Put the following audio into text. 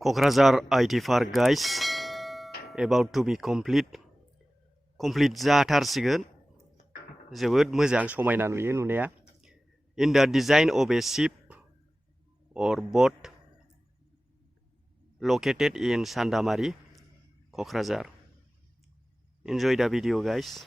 Kokrajhar ITPark guys, about to be complete जाथारसिगोन जोबोद मोजां समायना नुयो नुनाया in the design of a ship or boat located in Sandamari, Kokrajhar. Enjoy the video guys.